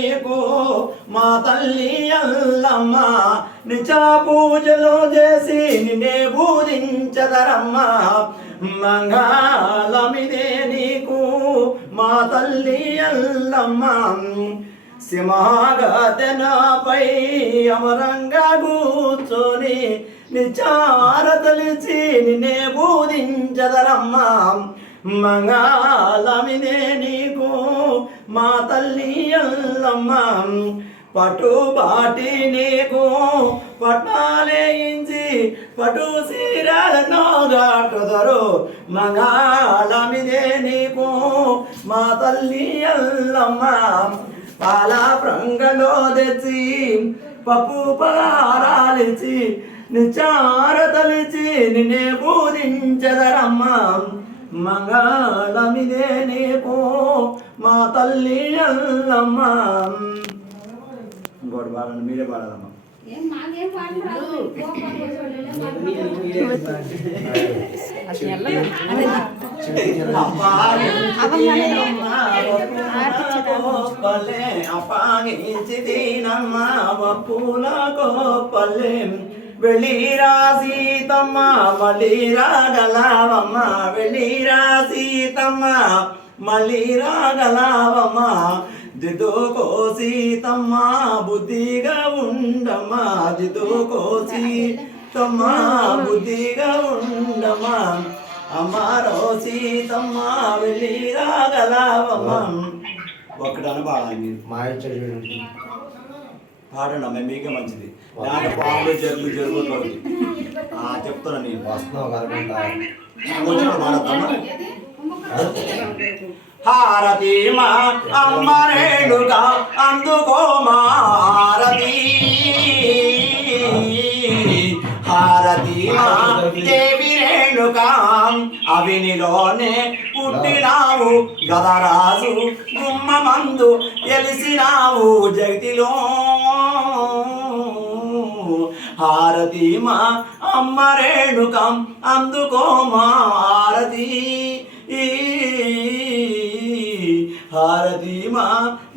నీకు మా తల్లి ఎల్లమ్మ నిజ పూజలు చేసి నిన్నే పూజించదరమ్మ మంగళమిదే నీకు మా తల్లి ఎల్లమ్మ సింహగతెనపై అమరంగా కూర్చొని నిచార తలిచి నిన్నే పూజించదరమ్మ మంగళమిదే నీకు మా తల్లి ఎల్లమ్మ పట్టుబాటి నీకు పట్నాలేయించి పటు సీరలను గాటుదరు మంగళమిదే నీకు మా తల్లి ఎల్లమ్మ పాల ప్రంగలో తెచ్చి పప్పు పలారాలిచి నిచార తలిచి నిన్నే పూజించదరమ్మ మంగళమిదే నీకు మా తల్లి ఎల్లమ్మ. ఇంకోటి పాడండి, మీరే పాడాలమ్మా. అపాగించిదీనమ్మ వప్పుల గోపల్లె వెళ్ళిరా సీతమ్మ మళ్ళీ రాగలవమ్మ వెళ్ళిరా సీతమ్మ మళ్ళీ రాగలవమ్మ దిద్దుకో సీతమ్మ బుద్ధిగా ఉండమ్మా దిద్దుకో సీతమ్మ బుద్ధిగా ఉండమ్మా అమ్మారో సీతమ్మ వెళ్ళి రాగలవమ్మ. ఒక్కడని పాడాలి పాడండి అమ్మాయి, మీకే మంచిది. దాంట్లో పాములు జరుగుతుంది చెప్తున్నా నేను పాడతామా. హారతి మా అమ్మ రేణుగా అందుకో మా హారతి హారతి మా దేవి రేణుగా అవినిలోనే పుట్టినావు గదరాజు గుమ్మ మందు తెలిసినావు జగతిలో హారతి మా అమ్మ రేణుకం అందుకో మా హారతి హారతి మా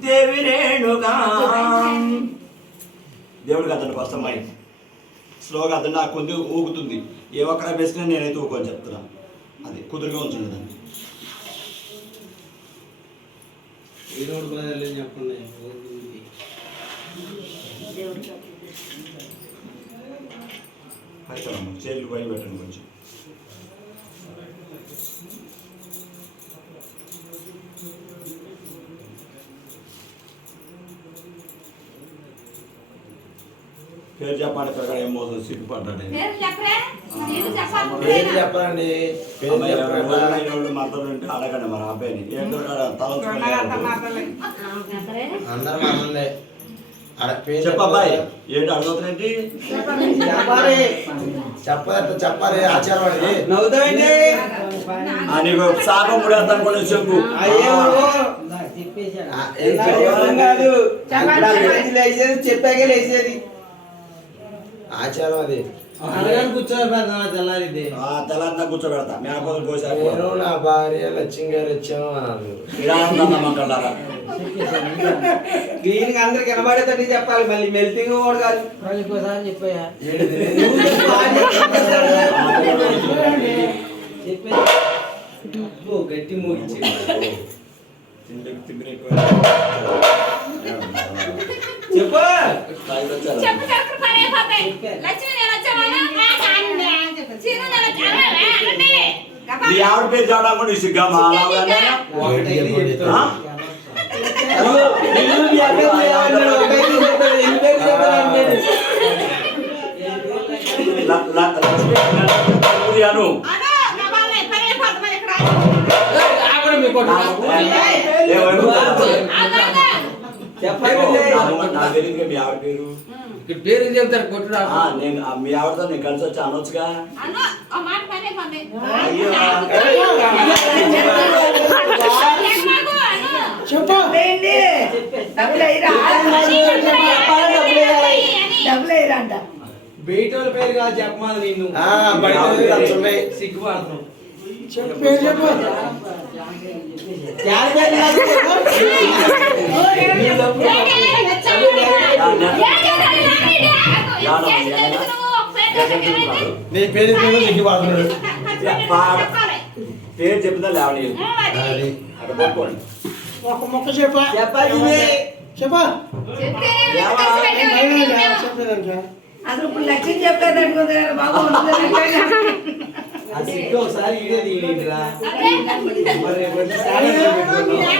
దేవి రేణుగా. దేవుడికి అతను ఫస్ట్ అమ్మాయి స్లోగా అతను నాకు కొంచెం ఊగుతుంది, ఏ ఒక్కడ బేసినా నేనైతే ఊకొని చెప్తున్నా, అది కుదురుగా ఉంచండి దాన్ని. చేతులు పైన పెట్టండి కొంచెం. పేరు చెప్పండి, ఇక్కడ ఏమో సిగ్గుపడ్డాడు. చెప్పండి మాత్రం ఉంటే అడగండి మరి అబ్బాయిని చెప్పబ్బాయి ఏంటి అడుగుతారేంటి చెప్పాలి ఆచారం నీకు శాపం ముడేస్తాను కొన్ని చెప్పు. చెప్పాక లేచేది ఆచారం అది. తెల్లంతా కూర్చోబెడతా మేకపోతులు కోసాను. నేను నా భార్య లక్ష్యం గారు వచ్చాము అన్నారు. క్లీన్ అందరికి కనబడేటట్టు చెప్పాలి, మళ్ళీ మెల్టింగ్ కూడా కాదు. చెప్పాయా గట్టి మూగించి చెప్పు ఆవిడ పేరు చూడకుండా సిగ్గా మా పేరు చెప్తారు కొట్టు. నేను మీ ఆవిడతో నేను కలిసి వచ్చి అనొచ్చుగా. బయట పేరుగా చెప్పమాలి నిన్ను సిగ్గుపడుతున్నావు. చెప్పు నీ పేరు దిగి వాడుతున్నాడు పేరు చెప్తా లేవని అది అక్కడ పట్టుకోండి. ఒక మొక్క చెప్పా చెప్పాలి చెప్పా లేవా? చెప్పలేదంట అసలు ఇప్పుడు లక్ష్యం చెప్పలేదు అనుకుంది బాబు ఆ సిగ్గు ఒకసారి వీడియో తీయండిరా. మరి రేపు వచ్చేసారి పెట్టుకుందాం.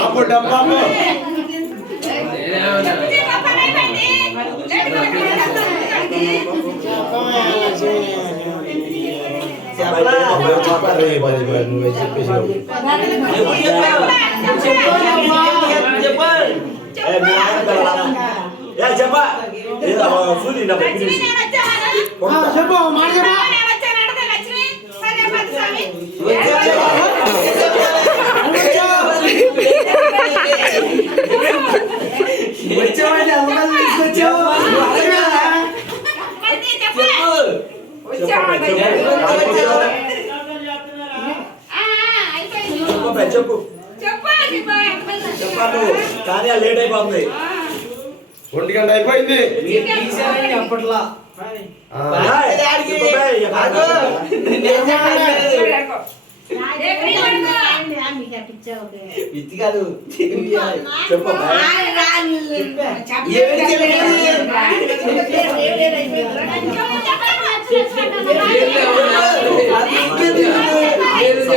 అప్పుడు డబ్బా చెప్పాలి నువ్వు చెప్పేసావు ఏ, మీ నాయన పిల్లలారా? ఏ, చెప్పా ఏదో సూది నా బయటికి తీసి. చెప్పు మాట చెప్పా వచ్చామండి అమ్మాయిని తీసుకొచ్చావు. చెప్పు చెప్పా నువ్వు కానీ అది లేట్ అయిపోతుంది. 1 గంట అయిపోయింది మీరు తీసారని అప్పట్లో ఆ. పిచ్చి కాదు చెప్పు చెప్పలేదు